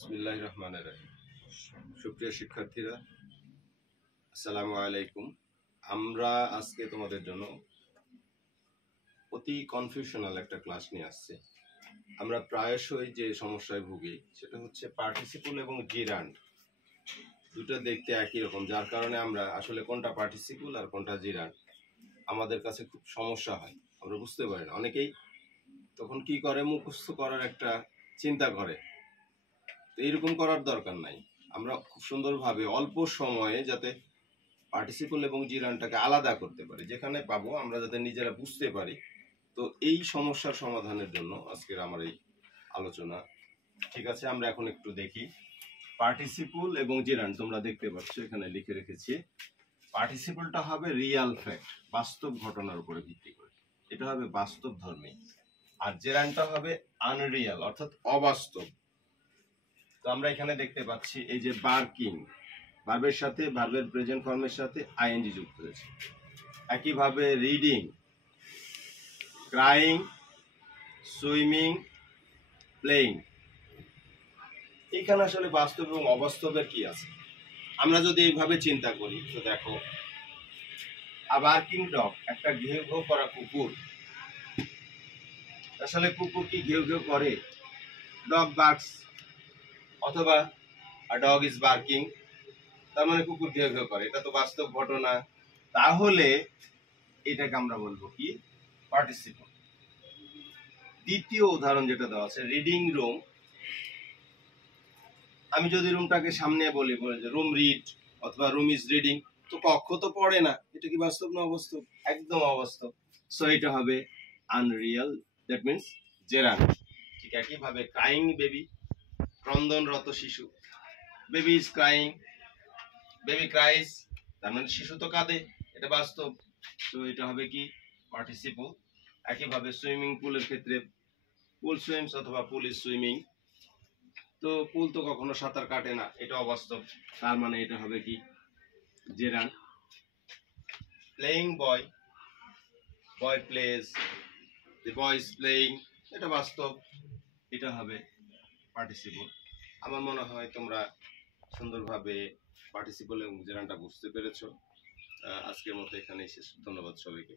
বিসমিল্লাহির রহমানির রহিম। সুপ্রিয় শিক্ষার্থীরা, আসসালামু আলাইকুম। আমরা আজকে তোমাদের জন্য অতি কনফিউশনাল একটা ক্লাস নিয়ে আসছি। আমরা প্রায়শই যে সমস্যায় ভুগি সেটা হচ্ছে পার্টিসিপল এবং জিরান্ড দুটো দেখতে একই রকম, যার কারণে আমরা আসলে কোনটা পার্টিসিপল আর কোনটা জিরান্ড আমাদের কাছে খুব সমস্যা হয়, আমরা বুঝতে পারি না। অনেকেই তখন কি করে, মুখস্থ করার একটা চিন্তা করে। এইরকম করার দরকার নাই। আমরা খুব সুন্দরভাবে অল্প সময়ে যাতে পার্টিসিপল এবং জিরানটাকে আলাদা করতে পারি, যেখানে পাবো আমরা যাতে নিজেরা বুঝতে পারি। তো এই সমস্যার সমাধানের জন্য আজকের আমার এই আলোচনা। ঠিক আছে, আমরা এখন একটু দেখি পার্টিসিপল এবং জিরান। তোমরা দেখতে পাচ্ছ এখানে লিখে রেখেছি। পার্টিসিপলটা হবে রিয়াল ফ্যাক্ট, বাস্তব ঘটনার উপরে ভিত্তি করে, এটা হবে বাস্তব ধর্মী। আর জেরানটা হবে আনরিয়াল, অর্থাৎ অবাস্তব। তো আমরা এখানে দেখতে পাচ্ছি এই যে বার্কিং, ভার্বের সাথে ভার্বের প্রেজেন্ট ফর্মের সাথে আইএনজি যুক্ত হয়েছে। একইভাবে রিডিং, ক্রাইং, সুইমিং, প্লেইং। এখানে আসলে বাস্তব এবং অবাস্তবের কি আছে? আমরা যদি এইভাবে চিন্তা করি তো দেখো, বার্কিং ডগ, একটা ঘেউ ঘেউ করা কুকুর। আসলে কুকুর কি ঘেউ ঘেউ করে? ডগ বার্কস, অথবা ডগ ইজ বার্কিং, তার মানে কুকুর ঘেউ ঘেউ করে। এটা তো বাস্তব ঘটনা। তাহলে এটাকে আমরা বলবো কি? পার্টিসিপল। দ্বিতীয় উদাহরণ যেটা দেওয়া আছে, রিডিং রুম। আমি যদি রুমটাকে সামনে বলি যে রুম রিড অথবা রুম ইজ রিডিং, তো কক্ষ তো পড়ে না। এটা কি বাস্তব না অবাস্তব? একদম অবাস্তব। সো এটা হবে আনরিয়াল, দ্যাট মিন্স জেরান। ঠিক একইভাবে ক্রাইং বেবি, ক্রন্দনরত শিশু। বেবি ইজ ক্রাইং, বেবি ক্রাইস, তার মানে শিশু তো কাঁদে, এটা বাস্তব। তো এটা হবে কি? পার্টিসিপল। একইভাবে সুইমিং পুলের ক্ষেত্রে পুল সুইমস অথবা পুল ইজ সুইমিং। তো পুল তো কখনো সাঁতার কাটে না, এটা অবাস্তব, তার মানে এটা হবে কি? জেরান। Playing boy, boy plays, the boy is playing, এটা বাস্তব, এটা হবে পার্টিসিপল। আমার মনে হয় তোমরা সুন্দরভাবে পার্টিসিপল এবং জেরানটা বুঝতে পেরেছো। আজকের মতো এখানেই শেষ। ধন্যবাদ সবাইকে।